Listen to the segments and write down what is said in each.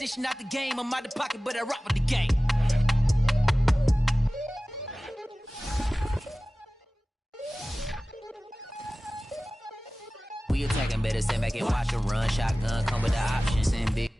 position out the game. I'm out the pocket, but I rock with the game. We attacking, better stand back and watch them run. Shotgun come with the options and big.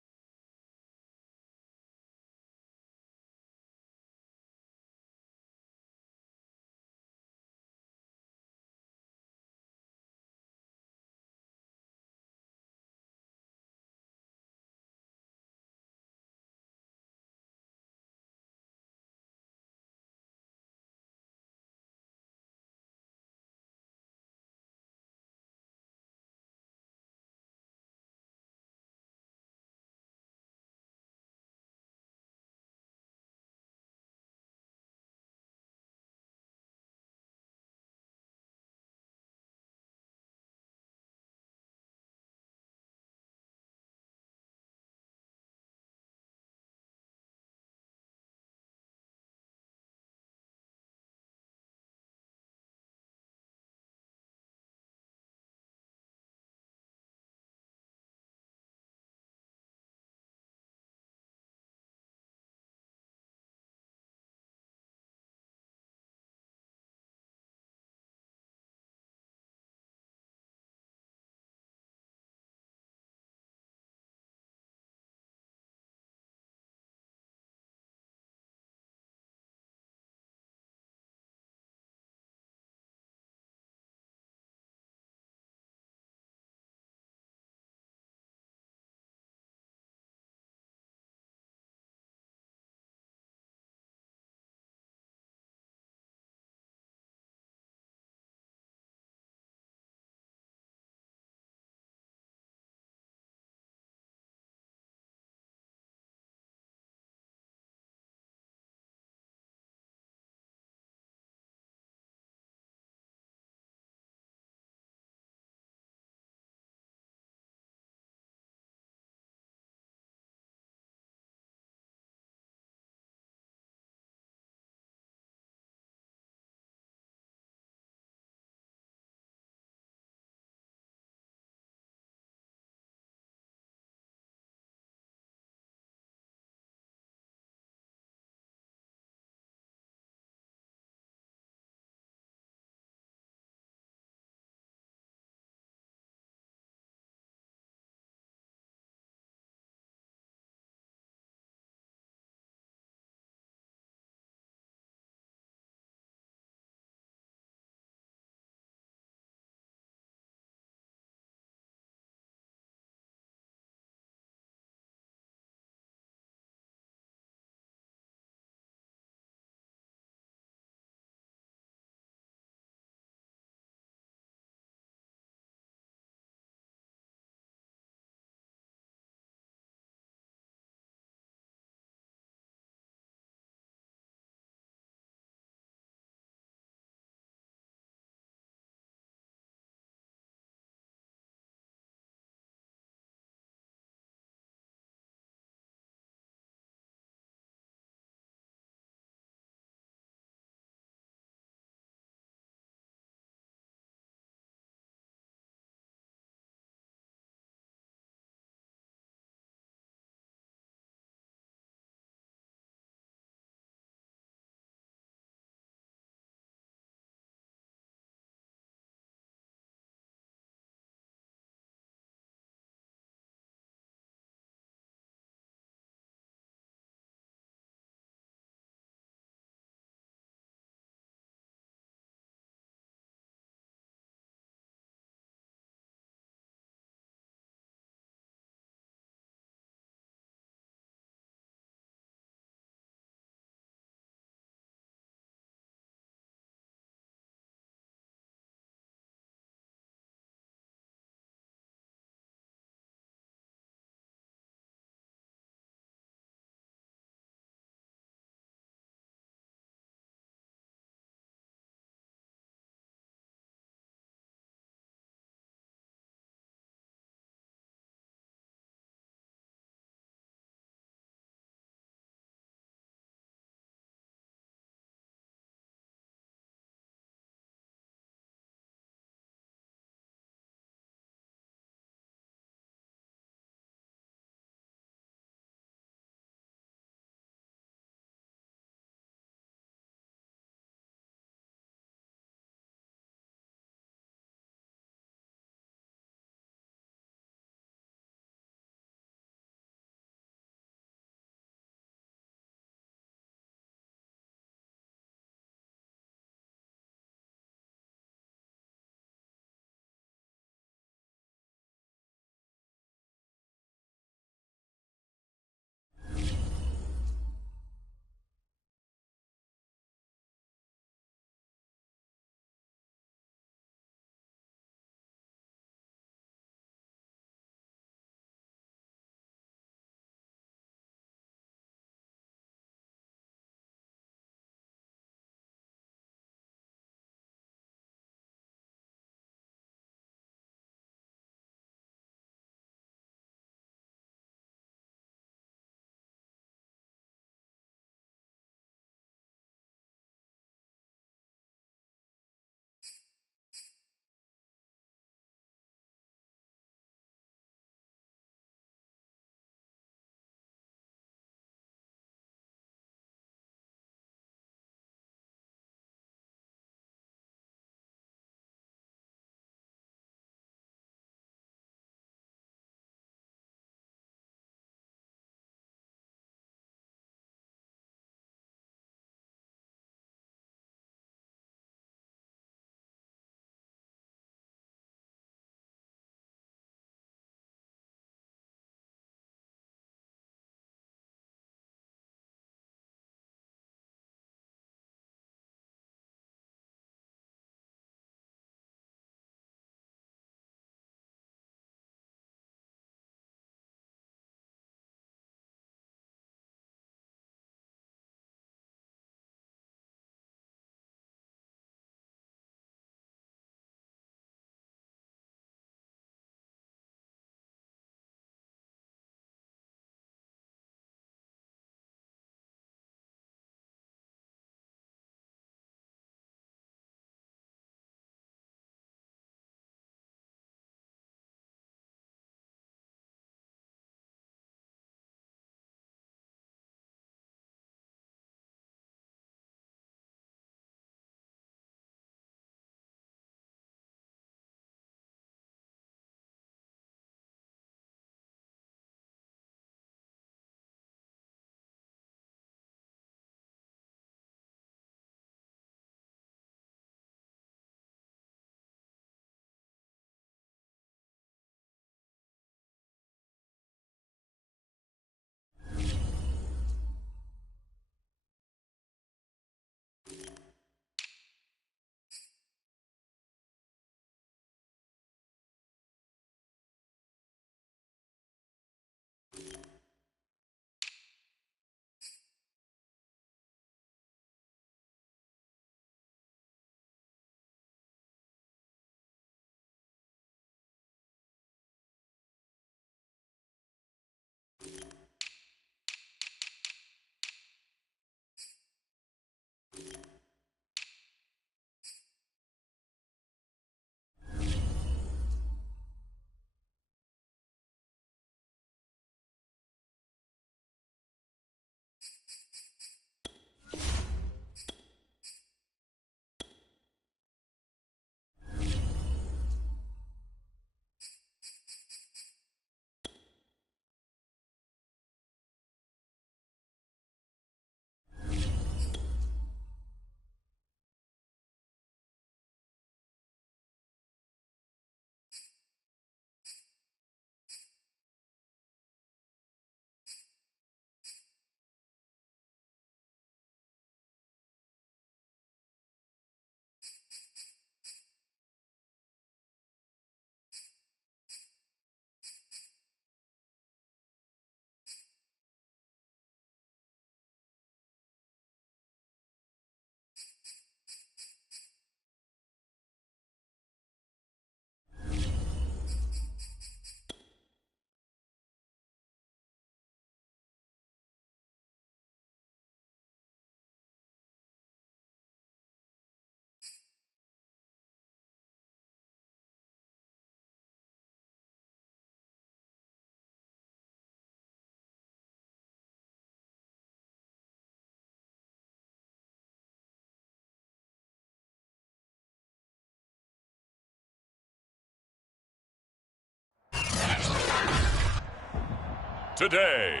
Today,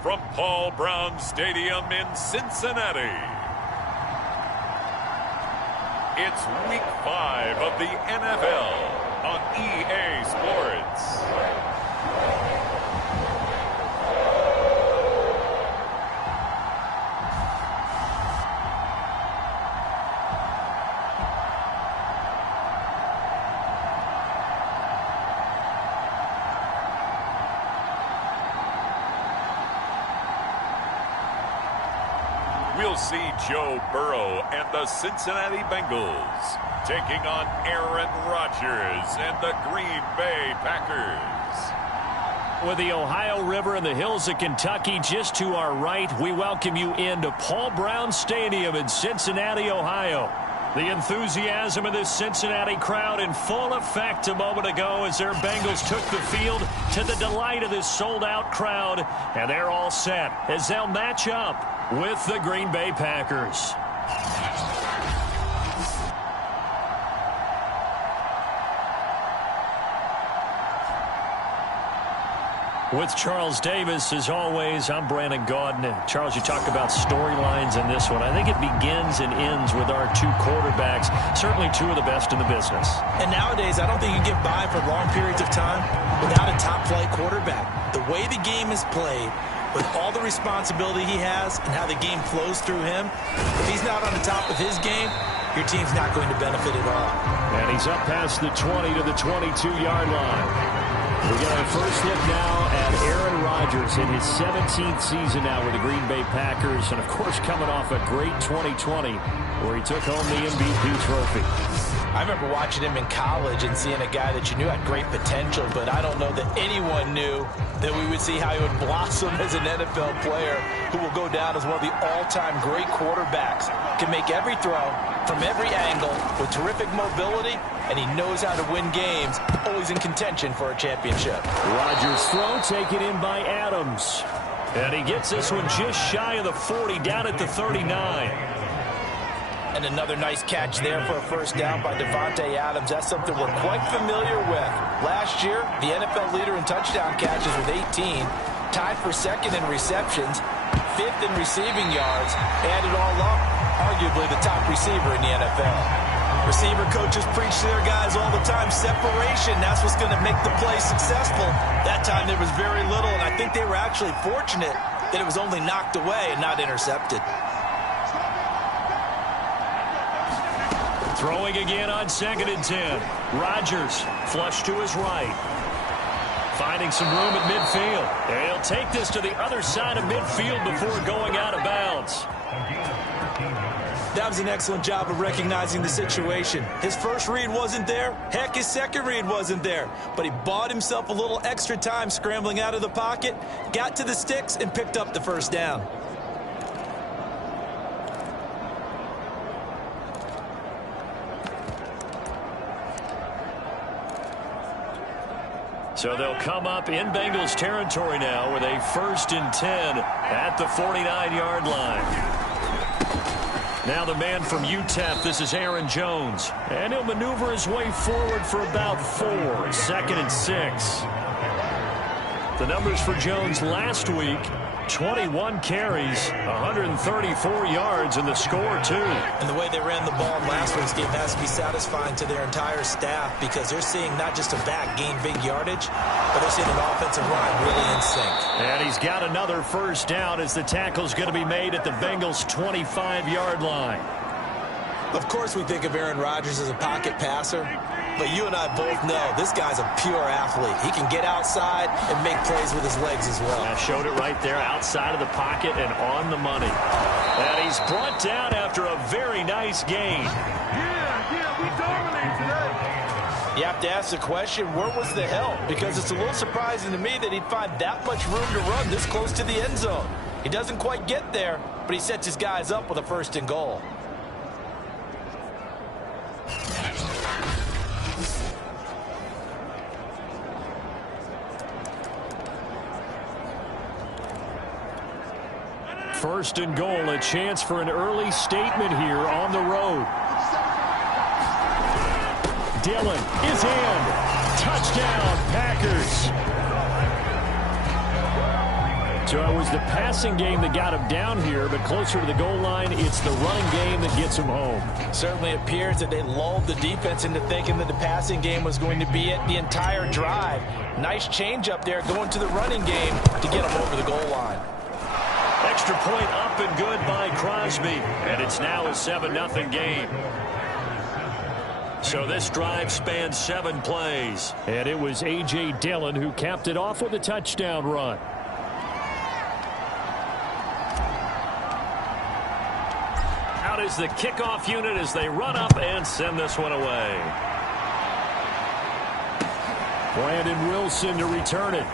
from Paul Brown Stadium in Cincinnati, it's Week 5 of the NFL on EA Sports. We'll see Joe Burrow and the Cincinnati Bengals taking on Aaron Rodgers and the Green Bay Packers. With the Ohio River and the hills of Kentucky just to our right, we welcome you into Paul Brown Stadium in Cincinnati, Ohio. The enthusiasm of this Cincinnati crowd in full effect a moment ago as their Bengals took the field to the delight of this sold-out crowd. And they're all set as they'll match up with the Green Bay Packers. With Charles Davis, as always, I'm Brandon Gaudin. Charles, you talk about storylines in this one. I think it begins and ends with our two quarterbacks, certainly two of the best in the business. And nowadays, I don't think you get by for long periods of time without a top-flight quarterback. The way the game is played, with all the responsibility he has and how the game flows through him, if he's not on the top of his game, your team's not going to benefit at all. And he's up past the 20 to the 22-yard line. We get our first look now at Aaron Rodgers in his 17th season now with the Green Bay Packers. And, of course, coming off a great 2020 where he took home the MVP trophy. I remember watching him in college and seeing a guy that you knew had great potential, but I don't know that anyone knew that we would see how he would blossom as an NFL player who will go down as one of the all-time great quarterbacks. Can make every throw from every angle with terrific mobility, and he knows how to win games, always in contention for a championship. Rodgers' throw taken in by Adams. And he gets this one just shy of the 40, down at the 39. And another nice catch there for a first down by Devontae Adams. That's something we're quite familiar with. Last year, the NFL leader in touchdown catches with 18, tied for second in receptions, fifth in receiving yards, add it all up, arguably the top receiver in the NFL. Receiver coaches preach to their guys all the time, separation, that's what's going to make the play successful. That time there was very little, and I think they were actually fortunate that it was only knocked away and not intercepted. Throwing again on 2nd and 10. Rodgers flush to his right. Finding some room at midfield. And he'll take this to the other side of midfield before going out of bounds. That was an excellent job of recognizing the situation. His first read wasn't there. Heck, his second read wasn't there. But he bought himself a little extra time scrambling out of the pocket, got to the sticks, and picked up the first down. So they'll come up in Bengals territory now with a 1st and 10 at the 49-yard line. Now the man from UTEP, this is Aaron Jones. And he'll maneuver his way forward for about 4, 2nd and 6. The numbers for Jones last week, 21 carries, 134 yards, and the score, too. And the way they ran the ball in last week's game has to be satisfying to their entire staff because they're seeing not just a back gain big yardage, but they're seeing an offensive line really in sync. And he's got another first down as the tackle's going to be made at the Bengals' 25-yard line. Of course we think of Aaron Rodgers as a pocket passer, but you and I both know this guy's a pure athlete. He can get outside and make plays with his legs as well. I showed it right there, outside of the pocket and on the money. And he's brought down after a very nice gain. Yeah, we dominate today. You have to ask the question, where was the help? Because it's a little surprising to me that he'd find that much room to run this close to the end zone. He doesn't quite get there, but he sets his guys up with a 1st and goal. First and goal, a chance for an early statement here on the road. Dillon is in. Touchdown, Packers. So it was the passing game that got him down here, but closer to the goal line, it's the running game that gets him home. Certainly appears that they lulled the defense into thinking that the passing game was going to be it the entire drive. Nice change up there going to the running game to get him over the goal line. Extra point up and good by Crosby, and it's now a 7-0 game. So this drive spans 7 plays, and it was A.J. Dillon who capped it off with a touchdown run. Out is the kickoff unit as they run up and send this one away. Brandon Wilson to return it.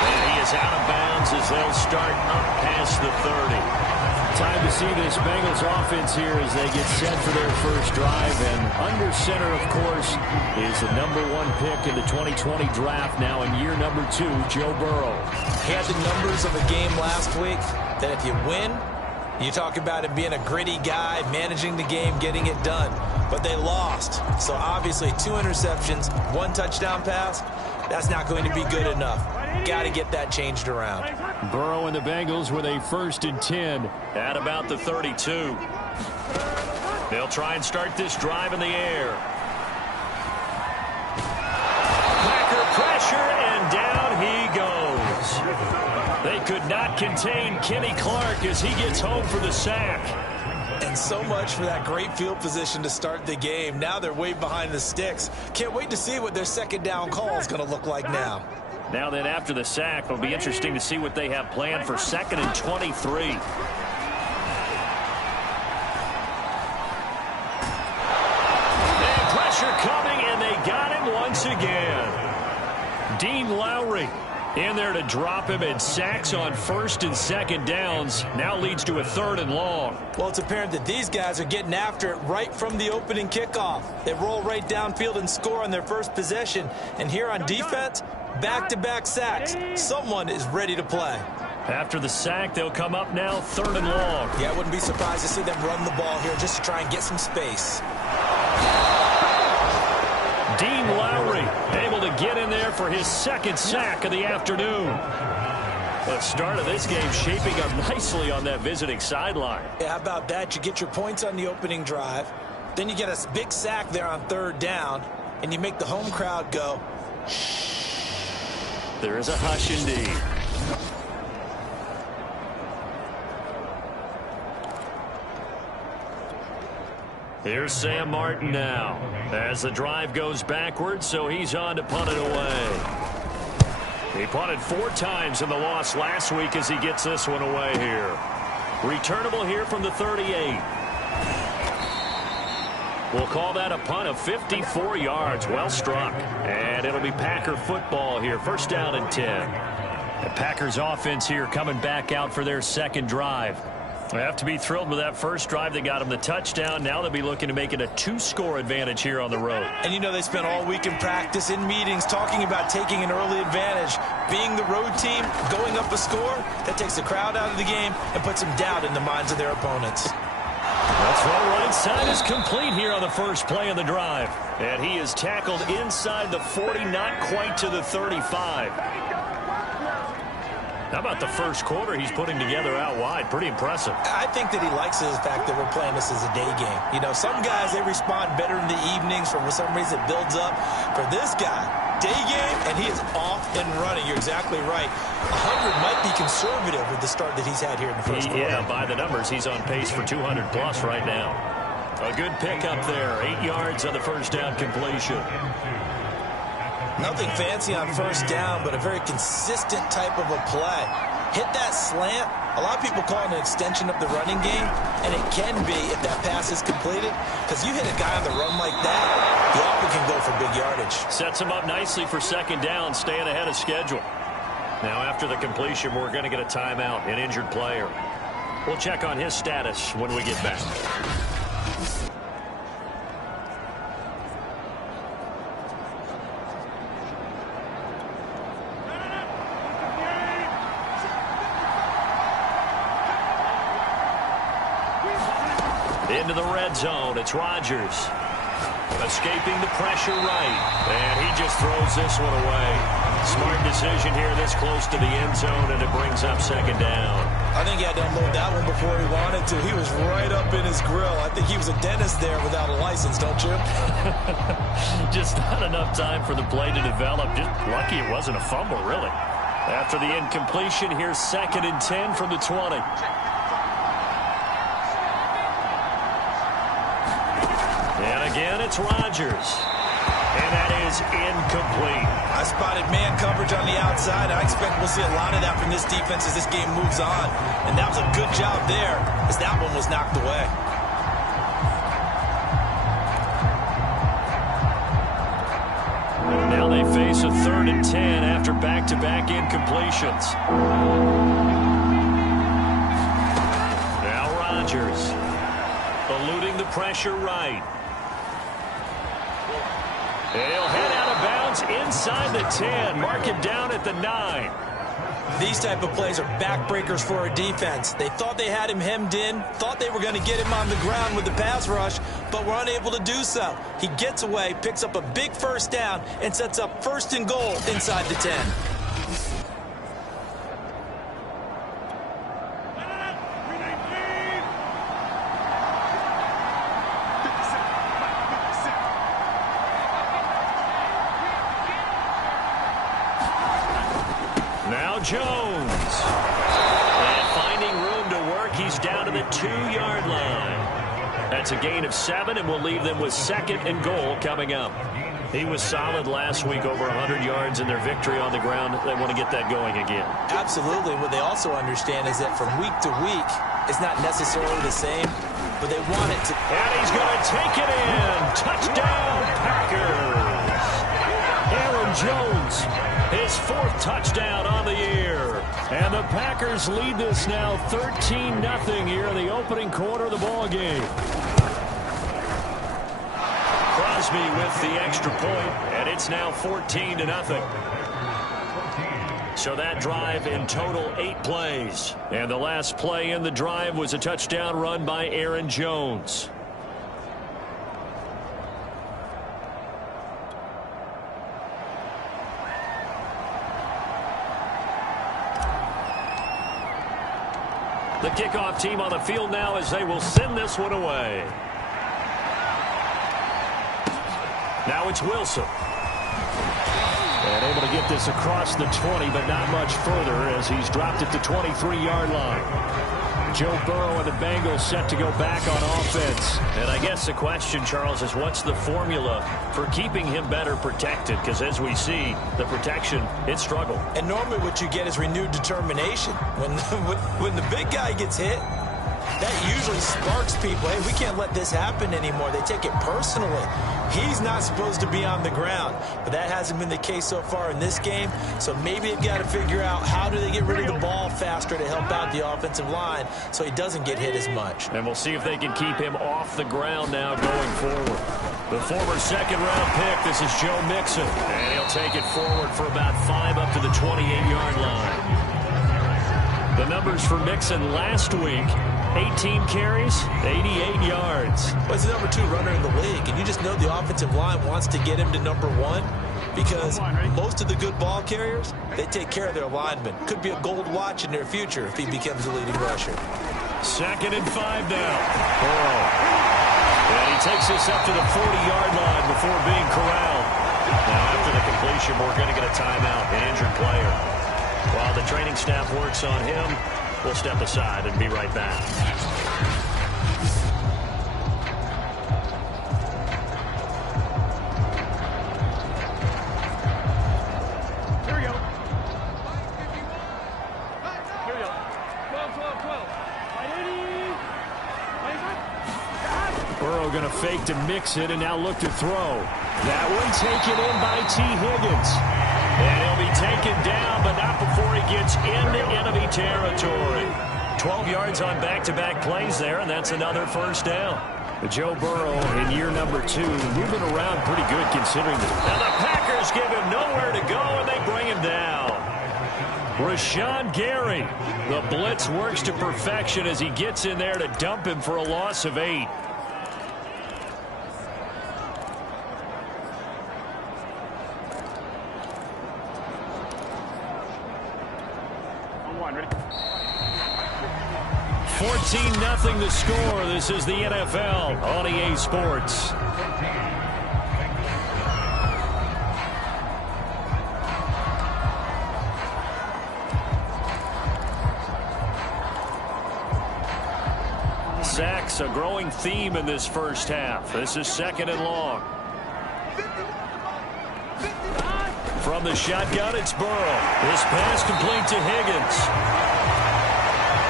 And he is out of bounds as they'll start up past the 30. Time to see this Bengals offense here as they get set for their first drive. And under center, of course, is the #1 pick in the 2020 draft, now in year number 2, Joe Burrow. He had the numbers of a game last week that if you win, you talk about him being a gritty guy, managing the game, getting it done. But they lost. So obviously 2 interceptions, 1 touchdown pass, that's not going to be good enough. Got to get that changed around. Burrow and the Bengals with a 1st and 10 at about the 32. They'll try and start this drive in the air. Packer pressure, and down he goes. They could not contain Kenny Clark as he gets home for the sack. And so much for that great field position to start the game. Now they're way behind the sticks. Can't wait to see what their second down call is going to look like now. Now then, after the sack, it'll be interesting to see what they have planned for 2nd and 23. And pressure coming, and they got him once again. Dean Lowry in there to drop him, and sacks on 1st and 2nd downs now leads to a 3rd and long. Well, it's apparent that these guys are getting after it right from the opening kickoff. They roll right downfield and score on their first possession. And here on defense, back-to-back sacks. Someone is ready to play. After the sack, they'll come up now 3rd and long. Yeah, I wouldn't be surprised to see them run the ball here just to try and get some space. Dean Lowry able to get in there for his 2nd sack of the afternoon. The start of this game shaping up nicely on that visiting sideline. Yeah, how about that? You get your points on the opening drive. Then you get a big sack there on 3rd down, and you make the home crowd go, shh. There is a hush indeed. Here's Sam Martin now as the drive goes backwards, so he's on to punt it away. He punted 4 times in the loss last week as he gets this one away here. Returnable here from the 38. We'll call that a punt of 54 yards. Well struck. And it'll be Packer football here. 1st down and 10. The Packers offense here coming back out for their 2nd drive. They have to be thrilled with that first drive that got them the touchdown. Now they'll be looking to make it a 2-score advantage here on the road. And you know they spent all week in practice, in meetings, talking about taking an early advantage. Being the road team, going up a score, that takes the crowd out of the game and puts some doubt in the minds of their opponents. That throw right side is complete here on the first play of the drive. And he is tackled inside the 40, not quite to the 35. How about the first quarter he's putting together out wide? Pretty impressive. I think that he likes the fact that we're playing this as a day game. You know, some guys, they respond better in the evenings. For some reason, it builds up. For this guy, day game, and he is off and running. You're exactly right. 100 might be conservative with the start that he's had here in the first quarter. Yeah, by the numbers, he's on pace for 200-plus right now. A good pickup there. 8 yards on the first down completion. Nothing fancy on first down, but a very consistent type of a play. Hit that slant. A lot of people call it an extension of the running game, and it can be if that pass is completed, because you hit a guy on the run like that, he often can go for big yardage. Sets him up nicely for 2nd down, staying ahead of schedule. Now, after the completion, we're going to get a timeout, an injured player. We'll check on his status when we get back. Into the red zone, it's Rodgers. Escaping the pressure right. And he just throws this one away. Smart decision here this close to the end zone, and it brings up second down. I think he had to unload that one before he wanted to. He was right up in his grill. I think he was a dentist there without a license, don't you? Just not enough time for the play to develop. Just lucky it wasn't a fumble, really. After the incompletion, here's 2nd and 10 from the 20. And again, it's Rodgers. And that is incomplete. I spotted man coverage on the outside. I expect we'll see a lot of that from this defense as this game moves on. And that was a good job there as that one was knocked away. Now they face a 3rd and 10 after back-to-back incompletions. Now Rodgers eluding the pressure right. He'll head out of bounds inside the 10. Mark him down at the 9. These type of plays are backbreakers for a defense. They thought they had him hemmed in, thought they were going to get him on the ground with the pass rush, but were unable to do so. He gets away, picks up a big first down, and sets up 1st and goal inside the 10. Now Jones. And finding room to work, he's down to the 2-yard line. That's a gain of 7, and will leave them with 2nd and goal coming up. He was solid last week, over 100 yards in their victory on the ground. They want to get that going again. Absolutely. What they also understand is that from week to week, it's not necessarily the same, but they want it to. And he's going to take it in. Touchdown, Packers. Aaron Jones, his 4th touchdown on the year. And the Packers lead this now 13-0 here in the opening quarter of the ball game. Crosby with the extra point, and it's now 14-0. So that drive in total 8 plays. And the last play in the drive was a touchdown run by Aaron Jones. The kickoff team on the field now as they will send this one away. Now it's Wilson. And able to get this across the 20, but not much further as he's dropped it to 23-yard line. Joe Burrow and the Bengals set to go back on offense. And I guess the question, Charles, is what's the formula for keeping him better protected? Because as we see, the protection, it struggled. And normally what you get is renewed determination. When the big guy gets hit, that usually sparks people. Hey, we can't let this happen anymore. They take it personally. He's not supposed to be on the ground, but that hasn't been the case so far in this game. So maybe they've got to figure out how do they get rid of the ball faster to help out the offensive line so he doesn't get hit as much. And we'll see if they can keep him off the ground now going forward. The former 2nd-round pick, this is Joe Mixon. And he'll take it forward for about 5 up to the 28-yard line. The numbers for Mixon last week, 18 carries, 88 yards. Well, he's the number 2 runner in the league, and you just know the offensive line wants to get him to number 1 because most of the good ball carriers, they take care of their linemen. Could be a gold watch in their future if he becomes the leading rusher. 2nd and 5 now. Burrow. And he takes this up to the 40-yard line before being corralled. Now, after the completion, we're going to get a timeout, an injured player. While the training staff works on him, we'll step aside and be right back. Here we go. Here we go. 12, 12, 12. 180. Burrow going to fake to mix it and now look to throw. That one taken in by T. Higgins. And he'll be taken down, but not before he gets into enemy territory. 12 yards on back-to-back plays there, and that's another first down. Joe Burrow in year number 2, moving around pretty good considering this. Now the Packers give him nowhere to go, and they bring him down. Rashawn Gary, the blitz works to perfection as he gets in there to dump him for a loss of 8. 14-0 the score. This is the NFL on EA Sports. Sacks, a growing theme in this first half. This is 2nd and long. From the shotgun, it's Burrow. This pass complete to Higgins.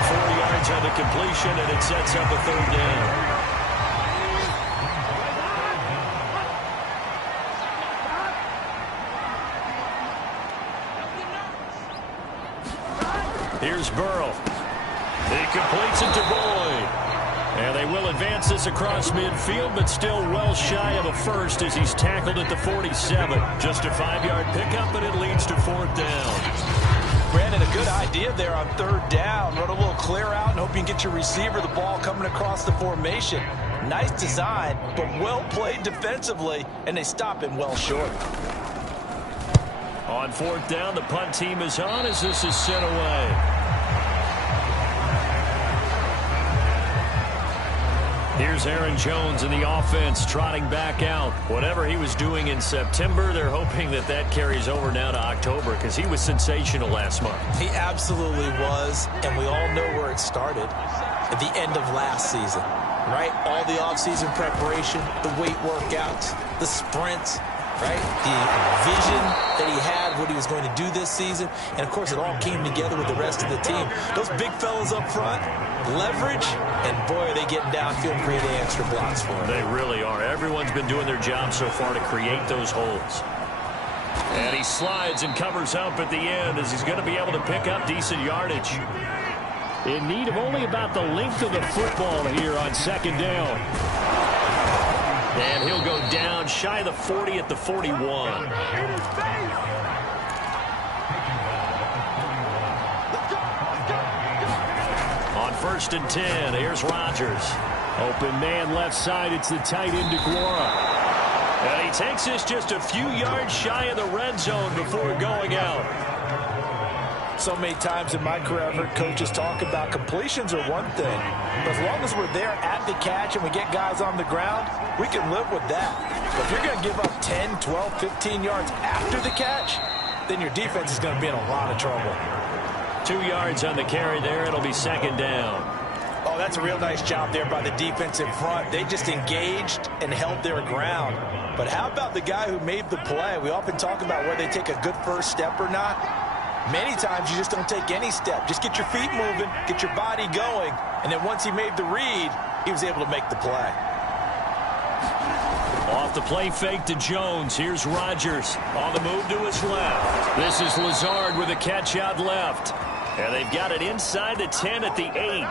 4 yards on the completion, and it sets up a 3rd down. Here's Burrow. He completes it to Boyd. And they will advance this across midfield, but still well shy of a first as he's tackled at the 47. Just a 5-yard pickup, and it leads to 4th down. Brandon, a good idea there on 3rd down. Run a little clear out and hope you can get your receiver the ball coming across the formation. Nice design, but well played defensively, and they stop him well short. On 4th down, the punt team is on as this is sent away. Here's Aaron Jones in the offense trotting back out. Whatever he was doing in September, they're hoping that that carries over now to October because he was sensational last month. He absolutely was, and we all know where it started at the end of last season, right? All the offseason preparation, the weight workouts, the sprints, right? The vision that he had, what he was going to do this season, and of course it all came together with the rest of the team. Those big fellas up front, leverage, and boy, are they getting downfield and creating extra blocks for him. They really are. Everyone's been doing their job so far to create those holes. And he slides and covers up at the end as he's going to be able to pick up decent yardage. In need of only about the length of the football here on 2nd down. And he'll go down shy of the 40 at the 41. On 1st and 10, here's Rodgers. Open man left side, it's the tight end DeGuara. And he takes this just a few yards shy of the red zone before going out. So many times in my career, I've heard coaches talk about completions are one thing. But as long as we're there at the catch and we get guys on the ground, we can live with that. But if you're going to give up 10, 12, 15 yards after the catch, then your defense is going to be in a lot of trouble. 2 yards on the carry there. It'll be 2nd down. Oh, that's a real nice job there by the defense in front. They just engaged and held their ground. But how about the guy who made the play? We often talk about whether they take a good first step or not. Many times you just don't take any step. Just get your feet moving, get your body going, and then once he made the read, he was able to make the play. Off the play fake to Jones. Here's Rodgers on the move to his left. This is Lazard with a catch out left. And they've got it inside the 10 at the 8.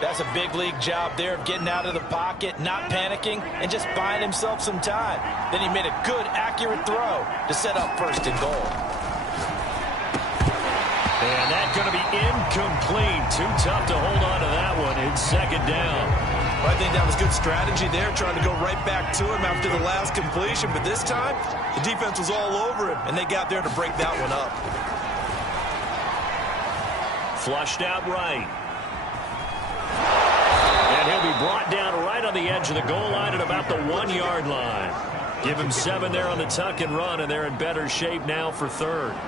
That's a big league job there of getting out of the pocket, not panicking, and just buying himself some time. Then he made a good, accurate throw to set up 1st and goal. And that's going to be incomplete. Too tough to hold on to that one. It's 2nd down. Well, I think that was good strategy there, trying to go right back to him after the last completion. But this time, the defense was all over him, and they got there to break that one up. Flushed out right. And he'll be brought down right on the edge of the goal line at about the 1-yard line. Give him 7 there on the tuck and run, and they're in better shape now for 3rd.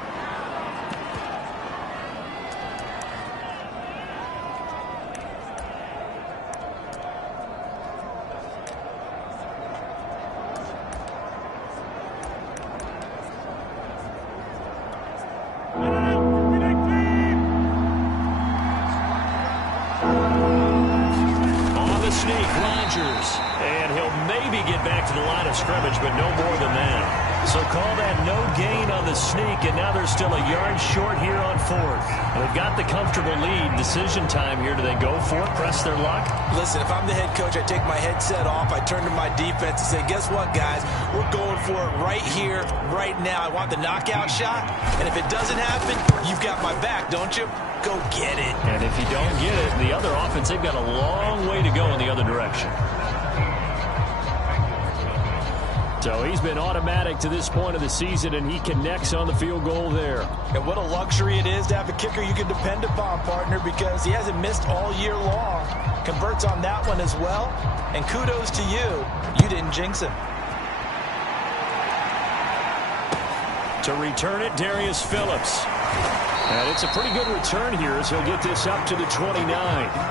Scrimmage, but no more than that. So call that no gain on the sneak, and now they're still a yard short here on 4th. They've got the comfortable lead. Decision time here. Do they go for it, press their luck? Listen, if I'm the head coach, I take my headset off, I turn to my defense and say, guess what, guys? We're going for it right here, right now. I want the knockout shot, and if it doesn't happen, you've got my back, don't you? Go get it. And if you don't get it, the other offense, they've got a long way to go in the other direction. So he's been automatic to this point of the season, and he connects on the field goal there. And what a luxury it is to have a kicker you can depend upon, partner, because he hasn't missed all year long. Converts on that one as well. And kudos to you. You didn't jinx him. To return it, Darius Phillips. And it's a pretty good return here as he'll get this up to the 29.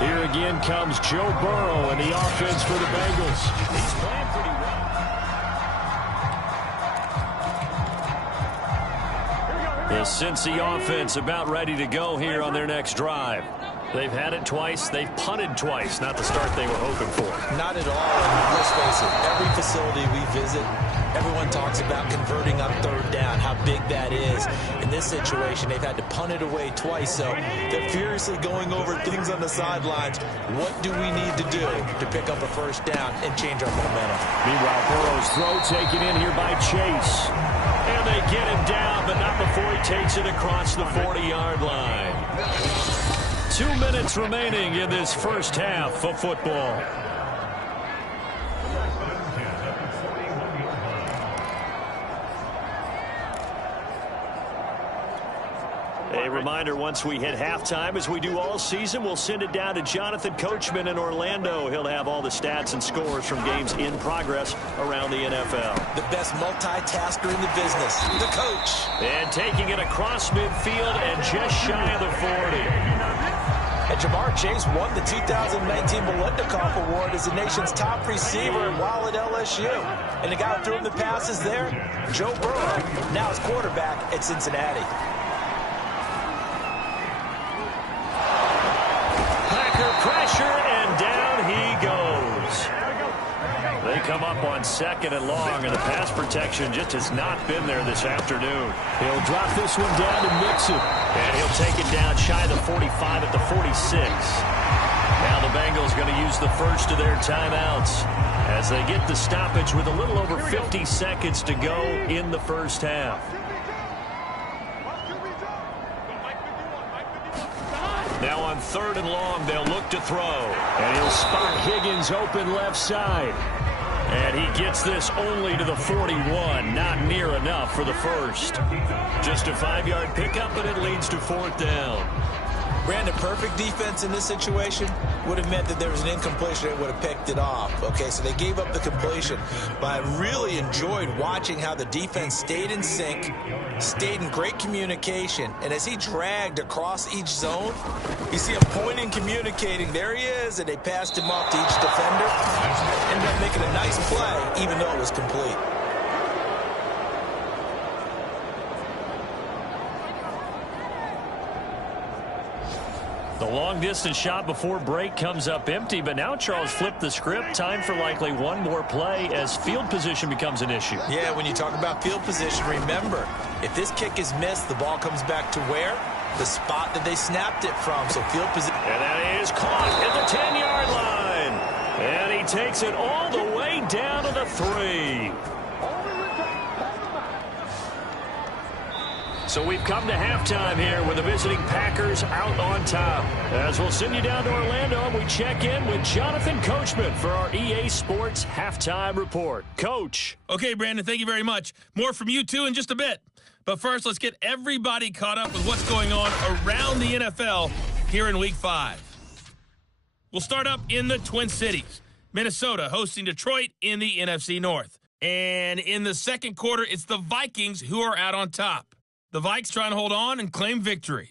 Here again comes Joe Burrow and the offense for the Bengals. He's playing pretty well. The Cincy offense about ready to go here on their next drive. They've had it twice. They've punted twice. Not the start they were hoping for. Not at all. Let's face it, every facility we visit, everyone talks about converting on third down, how big that is. In this situation, they've had to punt it away twice, so they're furiously going over things on the sidelines. What do we need to do to pick up a first down and change our momentum? Meanwhile, Burrow's throw taken in here by Chase. And they get him down, but not before he takes it across the 40-yard line. 2 minutes remaining in this first half of football. A reminder, once we hit halftime, as we do all season, we'll send it down to Jonathan Coachman in Orlando. He'll have all the stats and scores from games in progress around the NFL. The best multitasker in the business, the coach. And taking it across midfield and just shy of the 40. And Jamar Chase won the 2019 Biletnikoff Award as the nation's top receiver while at LSU. And the guy who threw him the passes there, Joe Burrow, now his quarterback at Cincinnati. Pressure, and down he goes. They come up on 2nd and long, and the pass protection just has not been there this afternoon. He'll drop this one down to Mixon. And he'll take it down shy of the 45 at the 46. Now the Bengals going to use the first of their timeouts as they get the stoppage with a little over 50 seconds to go in the first half. Now on 3rd and long, they'll look to throw. And he'll spot Higgins open left side. And he gets this only to the 41. Not near enough for the first. Just a 5-yard pickup, and it leads to 4th down. Brandon, perfect defense in this situation would have meant that there was an incompletion that would have picked it off. Okay, so they gave up the completion. But I really enjoyed watching how the defense stayed in sync, stayed in great communication. And as he dragged across each zone, you see him pointing, communicating. There he is, and they passed him off to each defender. Ended up making a nice play, even though it was complete. The long-distance shot before break comes up empty, but now Charles flipped the script. Time for likely one more play as field position becomes an issue. Yeah, when you talk about field position, remember, if this kick is missed, the ball comes back to where? The spot that they snapped it from. So field position. And that is caught at the 10-yard line. And he takes it all the way down to the 3. So we've come to halftime here with the visiting Packers out on top. As we'll send you down to Orlando, and we check in with Jonathan Coachman for our EA Sports Halftime Report. Coach. Okay, Brandon, thank you very much. More from you, too, in just a bit. But first, let's get everybody caught up with what's going on around the NFL here in Week 5. We'll start up in the Twin Cities. Minnesota hosting Detroit in the NFC North. And in the second quarter, it's the Vikings who are out on top. The Vikes trying to hold on and claim victory.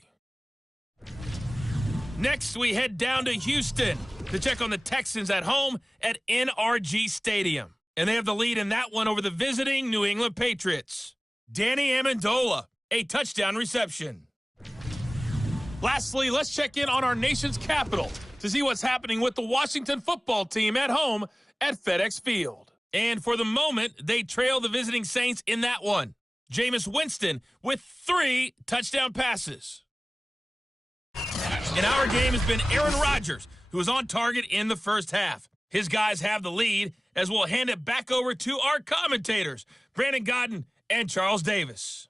Next, we head down to Houston to check on the Texans at home at NRG Stadium. And they have the lead in that one over the visiting New England Patriots. Danny Amendola, a touchdown reception. Lastly, let's check in on our nation's capital to see what's happening with the Washington football team at home at FedEx Field. And for the moment, they trail the visiting Saints in that one. Jameis Winston with 3 touchdown passes. In our game has been Aaron Rodgers, who was on target in the first half. His guys have the lead, as we'll hand it back over to our commentators, Brandon Godden and Charles Davis.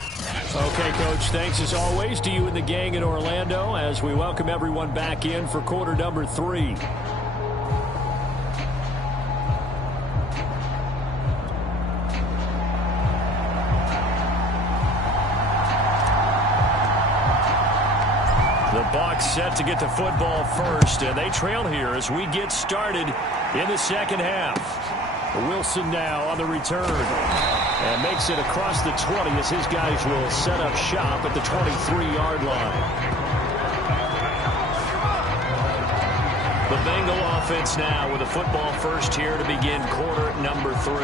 Okay, Coach, thanks as always to you and the gang in Orlando as we welcome everyone back in for quarter number 3. The Bucs set to get the football first, and they trail here as we get started in the second half. Wilson now on the return and makes it across the 20 as his guys will set up shop at the 23-yard line. The Bengal offense now with a football first here to begin quarter number 3.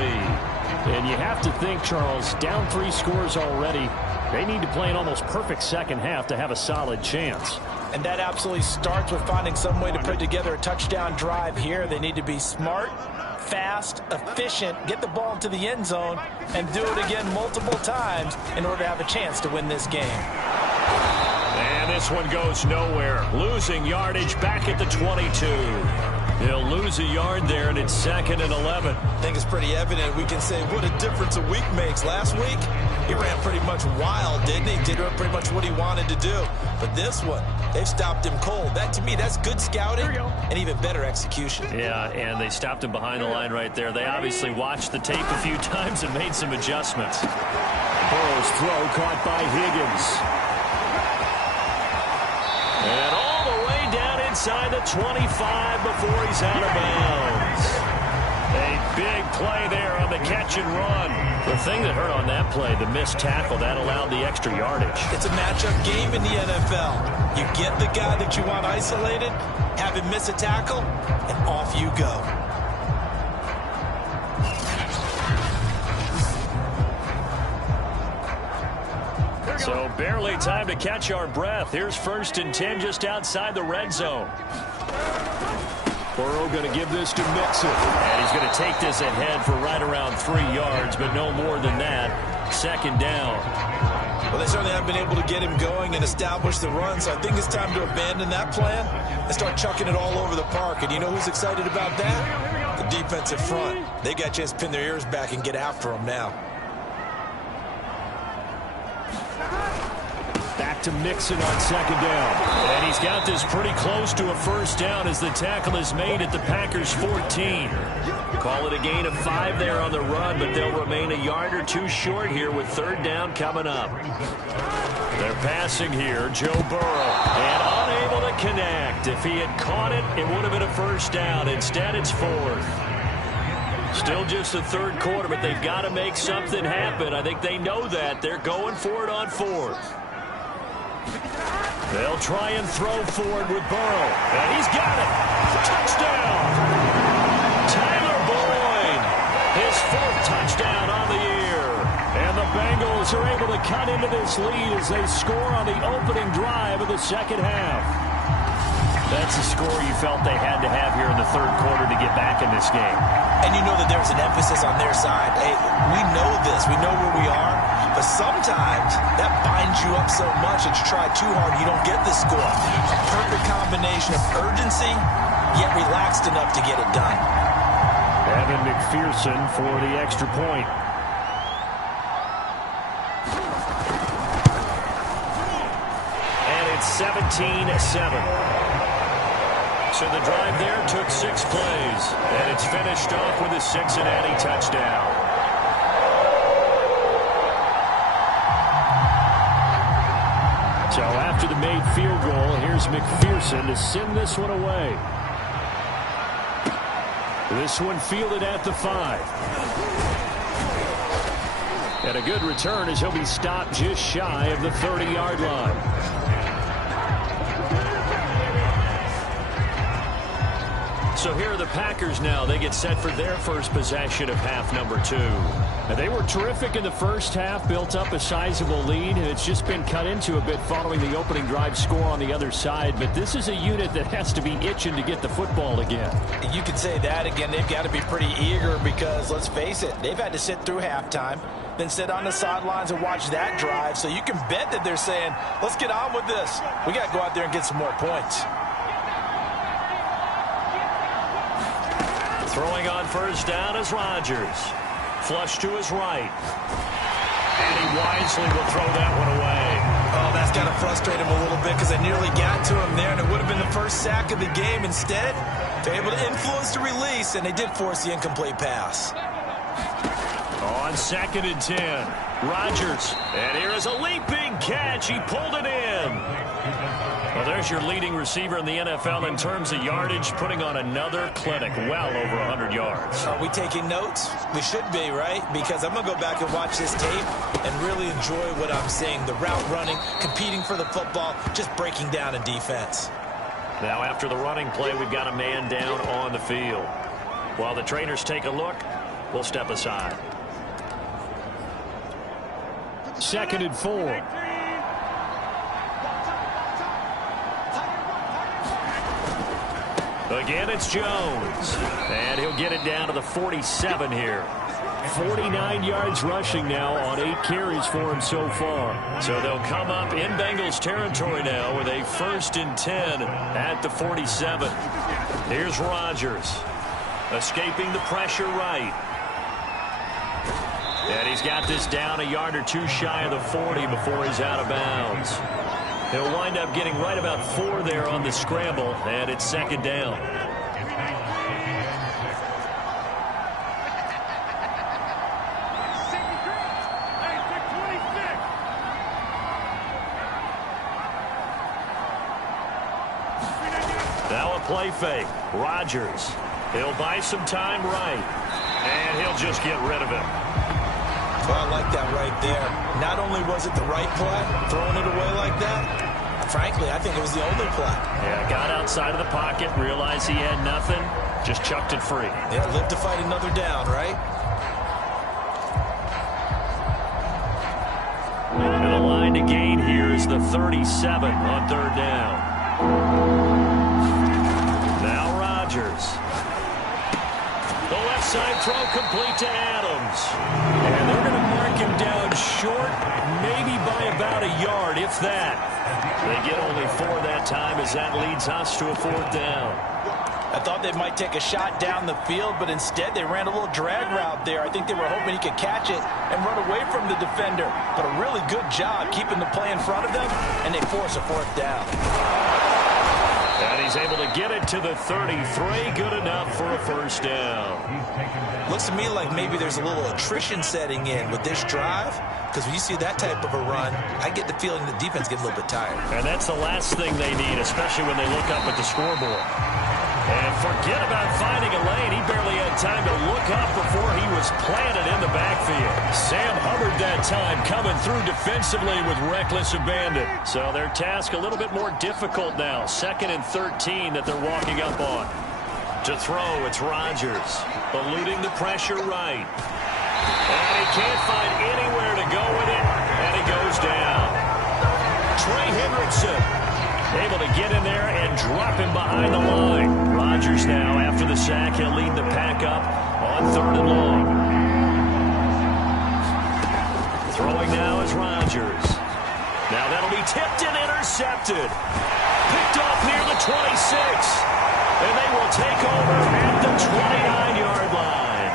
And you have to think, Charles, down 3 scores already. They need to play an almost perfect second half to have a solid chance. And that absolutely starts with finding some way to put together a touchdown drive here. They need to be smart, fast, efficient, get the ball into the end zone, and do it again multiple times in order to have a chance to win this game. And this one goes nowhere. Losing yardage back at the 22. He'll lose a yard there, and it's 2nd and 11. I think it's pretty evident. We can say what a difference a week makes. Last week, he ran pretty much wild, didn't he? Did pretty much what he wanted to do. But this one, they've stopped him cold. That, to me, that's good scouting and even better execution. Yeah, and they stopped him behind the line right there. They obviously watched the tape a few times and made some adjustments. Burrow's throw caught by Higgins. And all the way down inside the 25 before he's out of bounds. A big play there on the catch and run. The thing that hurt on that play, the missed tackle, that allowed the extra yardage. It's a matchup game in the NFL. You get the guy that you want isolated, have him miss a tackle, and off you go. So barely time to catch our breath. Here's 1st and 10 just outside the red zone. Burrow going to give this to Mixon. And he's going to take this ahead for right around 3 yards, but no more than that. 2nd down. Well, they certainly haven't been able to get him going and establish the run, so I think it's time to abandon that plan and start chucking it all over the park. And you know who's excited about that? The defensive front. They got a chance to pin their ears back and get after him now. Back to Mixon on 2nd down. And he's got this pretty close to a 1st down as the tackle is made at the Packers' 14. Call it a gain of 5 there on the run, but they'll remain a yard or 2 short here with 3rd down coming up. They're passing here, Joe Burrow, and unable to connect. If he had caught it, it would have been a 1st down. Instead, it's 4th. Still just the 3rd quarter, but they've got to make something happen. I think they know that. They're going for it on 4th. They'll try and throw forward with Burrow. And he's got it. Touchdown. Tyler Boyd. His 4th touchdown on the year. And the Bengals are able to cut into this lead as they score on the opening drive of the second half. That's a score you felt they had to have here in the 3rd quarter to get back in this game. And you know that there's an emphasis on their side. Hey, we know this. We know where we are. But sometimes that binds you up so much that you try too hard, you don't get the score. A perfect combination of urgency, yet relaxed enough to get it done. Evan McPherson for the extra point. And it's 17-7. So the drive there took 6 plays, and it's finished off with a Cincinnati touchdown. So after the made field goal, here's McPherson to send this one away. This one fielded at the 5. And a good return as he'll be stopped just shy of the 30-yard line. So here are the Packers now. They get set for their first possession of half number 2. Now, they were terrific in the first half, built up a sizable lead, and it's just been cut into a bit following the opening drive score on the other side. But this is a unit that has to be itching to get the football again. You could say that again. They've got to be pretty eager because, let's face it, they've had to sit through halftime, then sit on the sidelines and watch that drive. So you can bet that they're saying, let's get on with this. We got to go out there and get some more points. Throwing on 1st down is Rodgers. Flush to his right. And he wisely will throw that one away. Oh, that's got to frustrate him a little bit because they nearly got to him there, and it would have been the first sack of the game. Instead, they're able to influence the release, and they did force the incomplete pass. On 2nd and 10, Rodgers. And here is a leaping catch. He pulled it in. Well, there's your leading receiver in the NFL in terms of yardage, putting on another clinic, well over 100 yards. Are we taking notes? We should be, right? Because I'm going to go back and watch this tape and really enjoy what I'm seeing. The route running, competing for the football, just breaking down in defense. Now, after the running play, we've got a man down on the field. While the trainers take a look, we'll step aside. 2nd and 4. Again, it's Jones. And he'll get it down to the 47 here. 49 yards rushing now on 8 carries for him so far. So they'll come up in Bengals territory now with a 1st and 10 at the 47. Here's Rodgers. Escaping the pressure right. And he's got this down a yard or two shy of the 40 before he's out of bounds. He'll wind up getting right about 4 there on the scramble, and it's 2nd down. Now a play fake. Rodgers. He'll buy some time right, and he'll just get rid of him. Well, I like that right there. Not only was it the right play, throwing it away like that, frankly, I think it was the only play. Yeah, got outside of the pocket, realized he had nothing, just chucked it free. Yeah, live to fight another down, right? And the line to gain here is the 37 on 3rd down. Now Rodgers. The left side throw complete to Adams. And they're going to mark him down short, maybe by about a yard, if that. They get only 4 that time as that leads us to a 4th down. I thought they might take a shot down the field, but instead they ran a little drag route there. I think they were hoping he could catch it and run away from the defender. But a really good job keeping the play in front of them, and they force a 4th down. And he's able to get it to the 33. Good enough for a 1st down. Looks to me like maybe there's a little attrition setting in with this drive, because when you see that type of a run, I get the feeling the defense gets a little bit tired. And that's the last thing they need, especially when they look up at the scoreboard. And forget about finding a lane. He barely had time to look up before he was planted in the backfield. Sam Hubbard that time coming through defensively with reckless abandon. So their task a little bit more difficult now. 2nd and 13 that they're walking up on. To throw, it's Rodgers. Eluding the pressure right. And he can't find anywhere to go with it. And he goes down. Trey Hendrickson able to get in there and drop him behind the line. Rodgers now, after the sack, he'll lead the pack up on 3rd and long. Throwing now is Rodgers. Now that'll be tipped and intercepted. Picked off near the 26. And they will take over at the 29-yard line.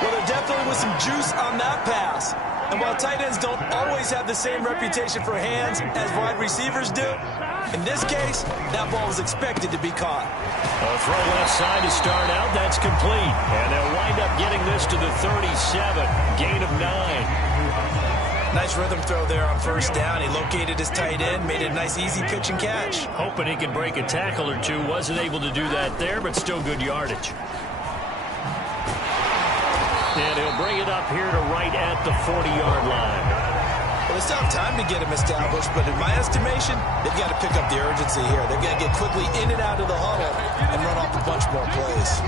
Well, there definitely was some juice on that pass. And while tight ends don't always have the same reputation for hands as wide receivers do, in this case, that ball was expected to be caught. A throw left side to start out. That's complete. And they'll wind up getting this to the 37. Gain of 9. Nice rhythm throw there on 1st down. He located his tight end, made it a nice, easy pitch and catch. Hoping he could break a tackle or two. Wasn't able to do that there, but still good yardage. And he'll bring it up here to right at the 40-yard line. Well, it's tough time to get him established, but in my estimation, they've got to pick up the urgency here. They've got to get quickly in and out of the huddle and run off a bunch more plays.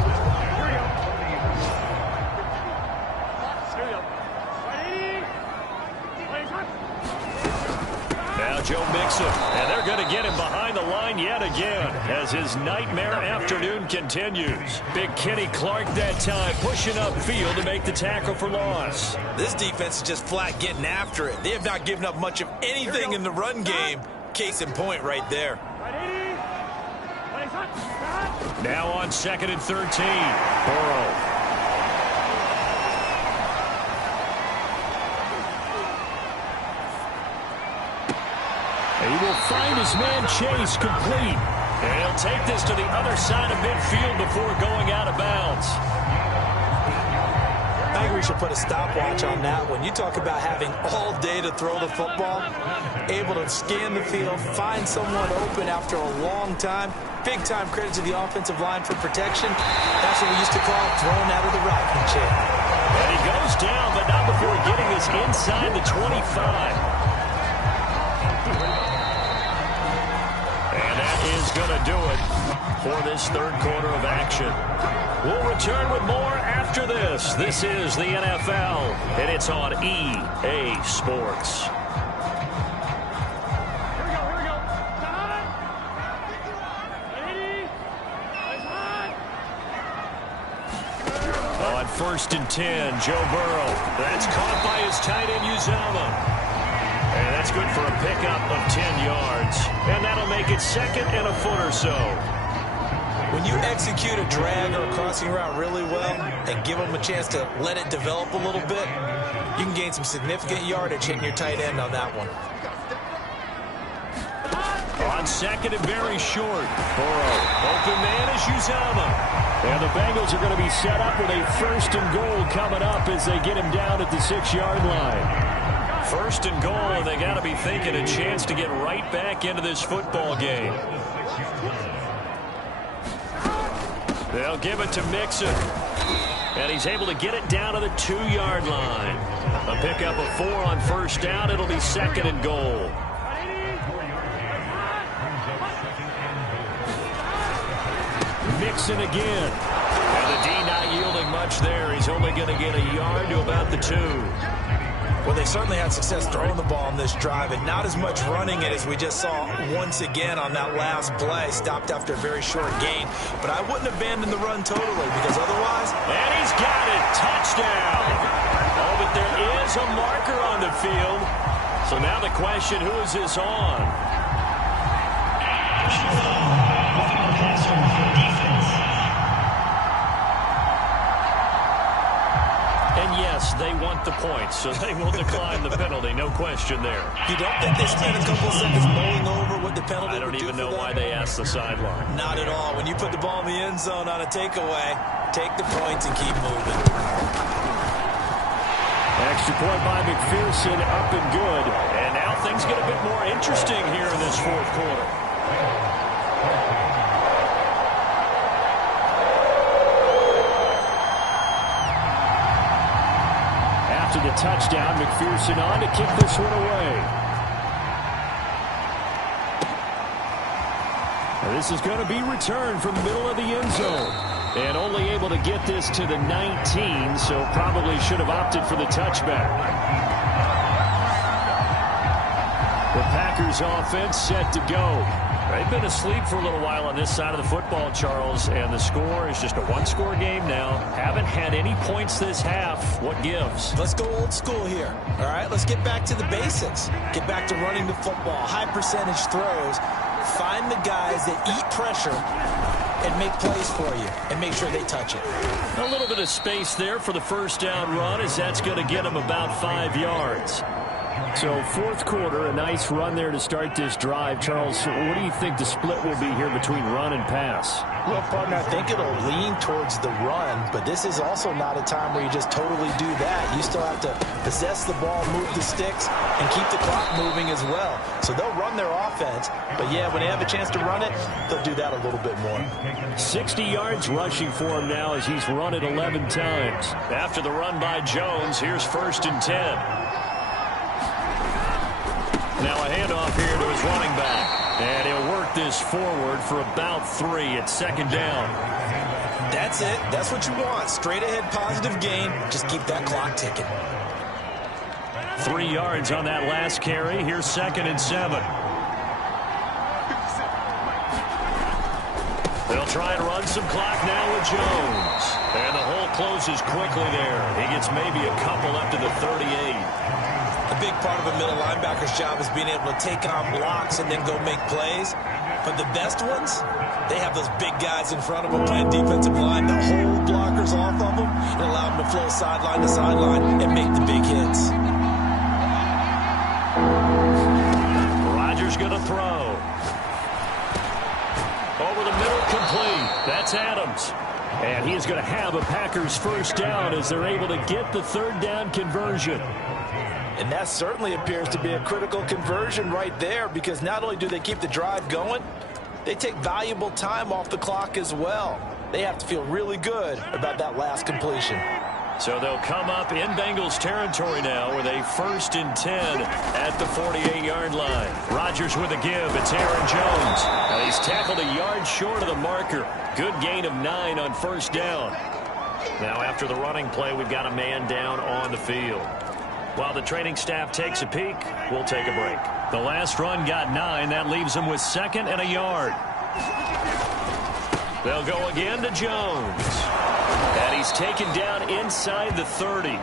Now Joe Mixon, and they're going to get him behind the line yet again as his nightmare afternoon continues. Big Kenny Clark that time pushing upfield to make the tackle for loss. This defense is just flat getting after it. They have not given up much of anything in the run game. Case in point right there. Now on 2nd and 13, Burrow. He will find his man Chase complete. And he'll take this to the other side of midfield before going out of bounds. I think think we should put a stopwatch on that one. You talk about having all day to throw the football, able to scan the field, find someone open after a long time. Big-time credit to the offensive line for protection. That's what we used to call thrown out of the rocking chair. And he goes down, but not before getting this inside the 25. And that is going to do it for this third quarter of action. We'll return with more after this. This is the NFL, and it's on EA Sports. On 1st and 10, Joe Burrow. That's caught by his tight end, Uzomah. And that's good for a pickup of 10 yards. And that'll make it 2nd and a foot or so. When you execute a drag or a crossing route really well and give them a chance to let it develop a little bit, you can gain some significant yardage hitting your tight end on that one. On 2nd and very short. Burrow. Open man is Uzomah. And the Bengals are going to be set up with a 1st and goal coming up as they get him down at the 6-yard line. 1st and goal, and they got to be thinking a chance to get right back into this football game. They'll give it to Mixon. And he's able to get it down to the 2-yard line. A pickup of 4 on 1st down. It'll be 2nd and goal. Mixon again. And the D not yielding much there. He's only going to get a yard to about the 2. Well, they certainly had success throwing the ball on this drive, and not as much running it as we just saw once again on that last play. Stopped after a very short gain. But I wouldn't abandon the run totally, because otherwise... And he's got it. Touchdown. Oh, but there is a marker on the field. So now the question, who is this on? Yes, they want the points, so they will decline the penalty. No question there. You don't think they spent a couple of seconds mulling over what the penalty would do? I don't even know why they asked the sideline. Not at all. When you put the ball in the end zone on a takeaway, take the points and keep moving. Extra point by McPherson, up and good. And now things get a bit more interesting here in this fourth quarter. After the touchdown, McPherson on to kick this one away. Now this is going to be returned from the middle of the end zone. And only able to get this to the 19, so probably should have opted for the touchback. The Packers offense set to go. They've been asleep for a little while on this side of the football, Charles, and the score is just a one-score game now. Haven't had any points this half. What gives? Let's go old school here, all right? Let's get back to the basics. Get back to running the football, high-percentage throws. Find the guys that eat pressure and make plays for you and make sure they touch it. A little bit of space there for the first down run, as that's going to get them about 5 yards. So fourth quarter, a nice run there to start this drive. Charles, what do you think the split will be here between run and pass? Well, partner, I think it'll lean towards the run, but this is also not a time where you just totally do that. You still have to possess the ball, move the sticks, and keep the clock moving as well. So they'll run their offense, but yeah, when they have a chance to run it, they'll do that a little bit more. 60 yards rushing for him now as he's run it 11 times. After the run by Jones, here's 1st and 10. Now a handoff here to his running back. And he'll work this forward for about 3 at 2nd down. That's it. That's what you want. Straight ahead positive gain. Just keep that clock ticking. 3 yards on that last carry. Here's 2nd and 7. They'll try and run some clock now with Jones. And the hole closes quickly there. He gets maybe a couple up to the 38. A big part of a middle linebacker's job is being able to take on blocks and then go make plays. But the best ones, they have those big guys in front of them playing defensive line that hold blockers off of them and allow them to flow sideline to sideline and make the big hits. Rodgers going to throw. Over the middle, complete. That's Adams. And he is going to have a Packers first down as they're able to get the third down conversion. And that certainly appears to be a critical conversion right there, because not only do they keep the drive going, they take valuable time off the clock as well. They have to feel really good about that last completion. So they'll come up in Bengals territory now with a 1st and 10 at the 48-yard line. Rodgers with a give. It's Aaron Jones. And he's tackled a yard short of the marker. Good gain of 9 on first down. Now after the running play, we've got a man down on the field. While the training staff takes a peek, we'll take a break. The last run got 9. That leaves him with 2nd and a yard. They'll go again to Jones. And he's taken down inside the 30.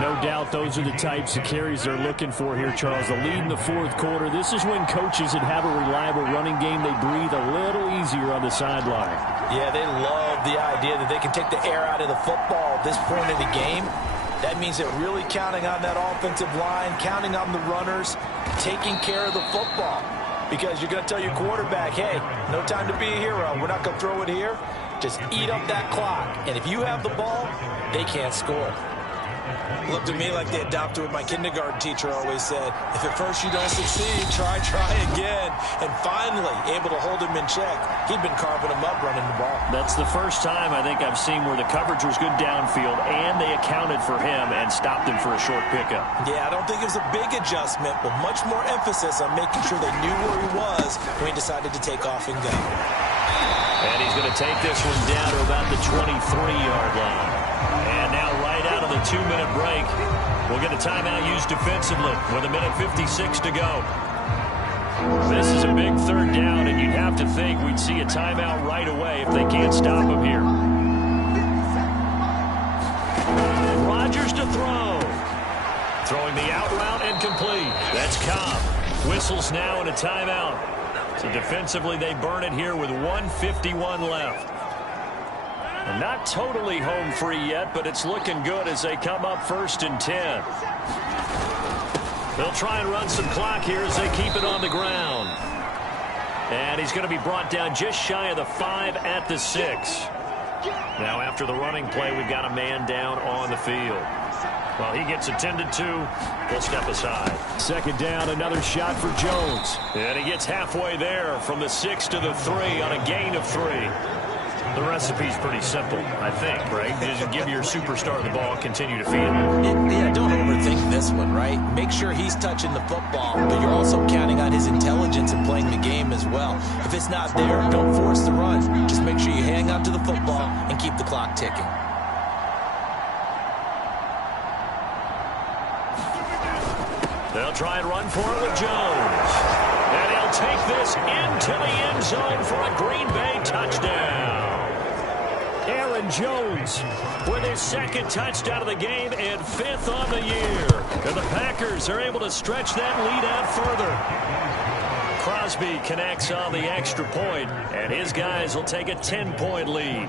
No doubt those are the types of carries they're looking for here, Charles. The lead in the fourth quarter. This is when coaches that have a reliable running game, they breathe a little easier on the sideline. Yeah, they love the idea that they can take the air out of the football at this point of the game. That means they're really counting on that offensive line, counting on the runners, taking care of the football. Because you're going to tell your quarterback, hey, no time to be a hero. We're not going to throw it here. Just eat up that clock. And if you have the ball, they can't score. Looked to me like they adopted what my kindergarten teacher always said. If at first you don't succeed, try again. And finally, able to hold him in check. He'd been carving him up running the ball. That's the first time I think I've seen where the coverage was good downfield and they accounted for him and stopped him for a short pickup. Yeah, I don't think it was a big adjustment, but much more emphasis on making sure they knew where he was when he decided to take off and go. And he's going to take this one down to about the 23-yard line. And now right out of the 2-minute break, we'll get a timeout used defensively with 1:56 to go. This is a big third down, and you'd have to think we'd see a timeout right away if they can't stop him here. Rodgers to throw. Throwing the out route and complete. That's Cobb. Whistles now and a timeout. So defensively, they burn it here with 1:51 left. And not totally home free yet, but it's looking good as they come up 1st and 10. They'll try and run some clock here as they keep it on the ground. And he's going to be brought down just shy of the 5 at the 6. Now after the running play, we've got a man down on the field. While he gets attended to, we'll step aside. 2nd down, another shot for Jones. And he gets halfway there from the 6 to the 3 on a gain of 3. The recipe's pretty simple, I think, right? Just give your superstar the ball and continue to feed him. Yeah, don't overthink this one, right? Make sure he's touching the football, but you're also counting on his intelligence and playing the game as well. If it's not there, don't force the run. Just make sure you hang on to the football and keep the clock ticking. They'll try and run for it with Jones. And he'll take this into the end zone for a Green Bay touchdown. Aaron Jones with his 2nd touchdown of the game and 5th on the year. And the Packers are able to stretch that lead out further. Crosby connects on the extra point, and his guys will take a 10-point lead.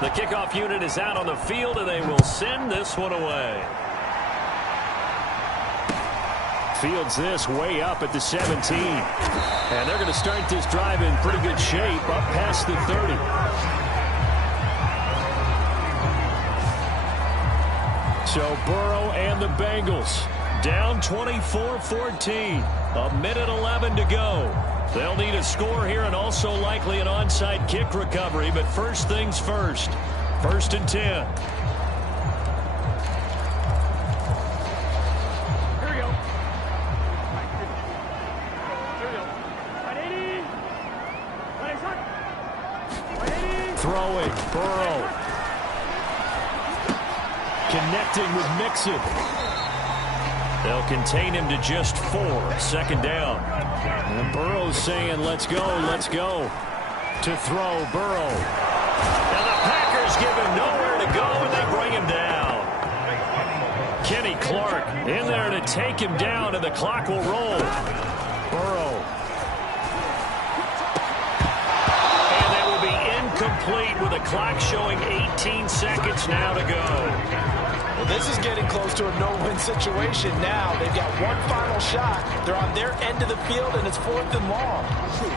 The kickoff unit is out on the field, and they will send this one away. Fields this way up at the 17. And they're going to start this drive in pretty good shape up past the 30. So Burrow and the Bengals down 24-14. 1:11 to go. They'll need a score here and also likely an onside kick recovery. But first things first. 1st and 10. Here we go. Here we go. 180. 180. Throwing. Burrow. Connecting with Mixon. They'll contain him to just 4. 2nd down. And Burrow's saying, let's go, let's go. To throw, Burrow. And the Packers give him nowhere to go, and they bring him down. Kenny Clark in there to take him down, and the clock will roll. Burrow. And that will be incomplete the clock showing 18 seconds now to go. Well, this is getting close to a no-win situation now. They've got one final shot. They're on their end of the field, and it's 4th and long.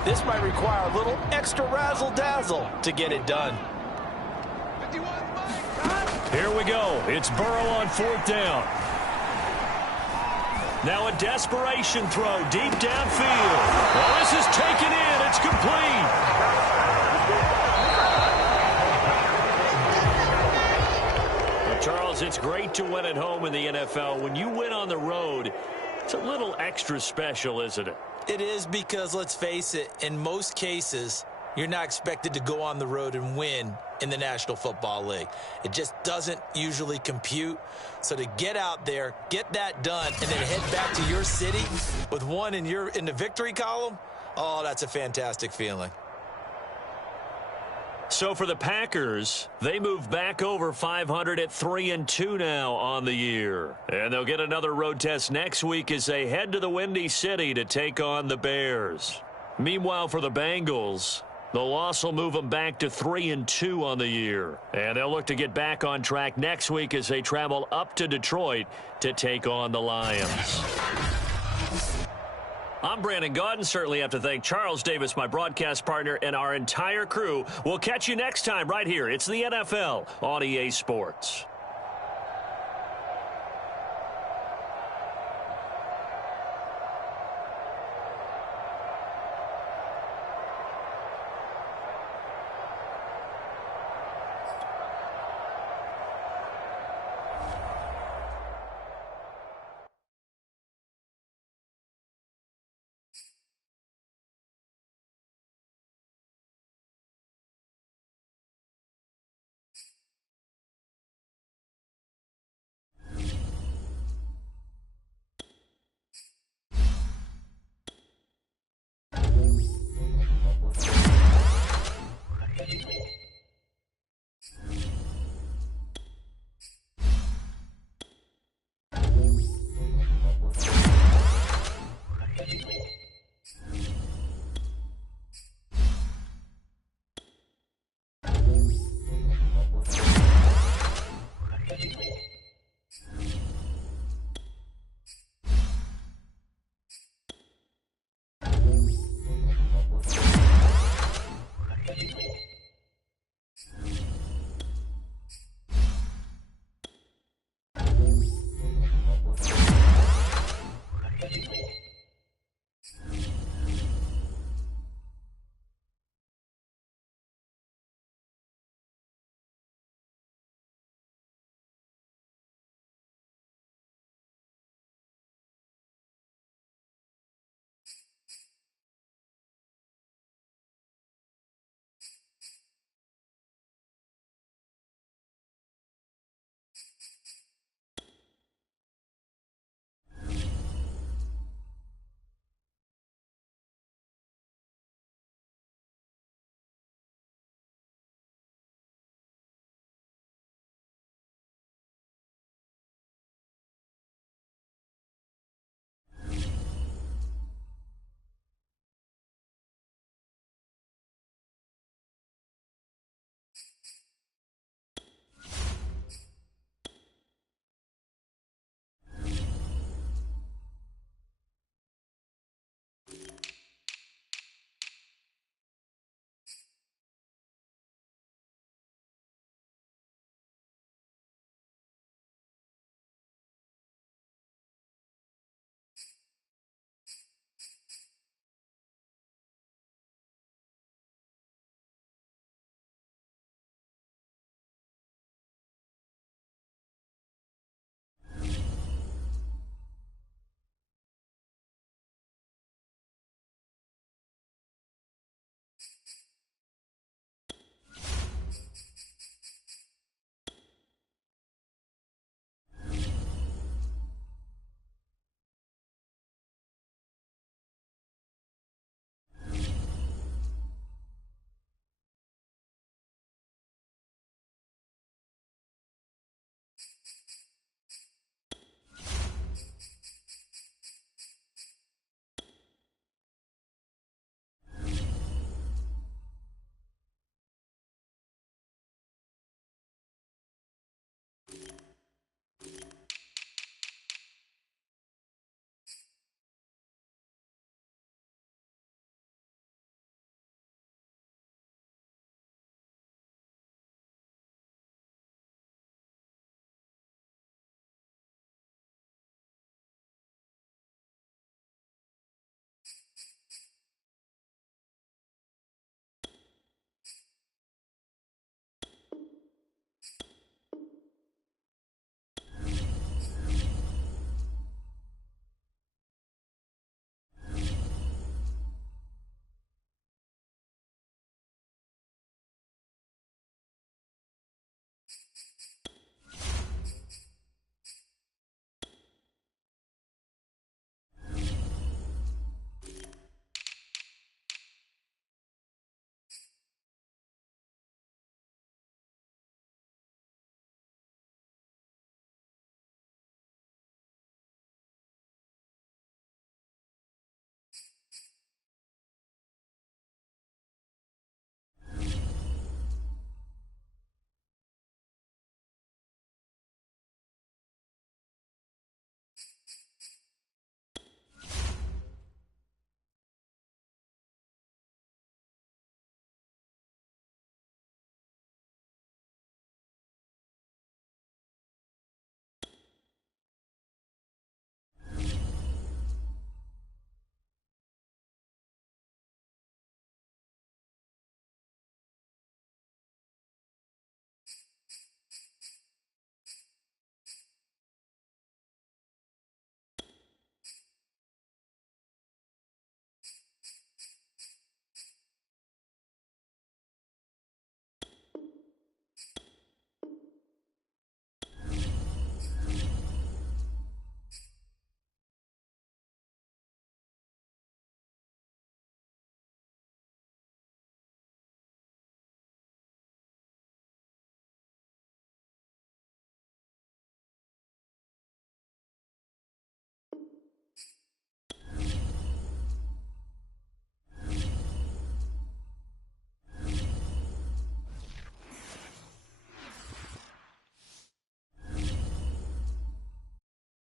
This might require a little extra razzle-dazzle to get it done. Here we go. It's Burrow on 4th down. Now a desperation throw deep downfield. Well, this is taken in. It's complete. Well, Charles, it's great to win at home in the NFL. When you win on the road, it's a little extra special, isn't it? It is because, let's face it, in most cases, you're not expected to go on the road and win in the National Football League. It just doesn't usually compute. So to get out there, get that done, and then head back to your city with one in the victory column, oh, that's a fantastic feeling. So for the Packers, they move back over 500 at 3-2 now on the year. And they'll get another road test next week as they head to the Windy City to take on the Bears. Meanwhile, for the Bengals, the loss will move them back to 3-2 on the year. And they'll look to get back on track next week as they travel up to Detroit to take on the Lions. I'm Brandon Gaudin. Certainly have to thank Charles Davis, my broadcast partner, and our entire crew. We'll catch you next time right here. It's the NFL on EA Sports.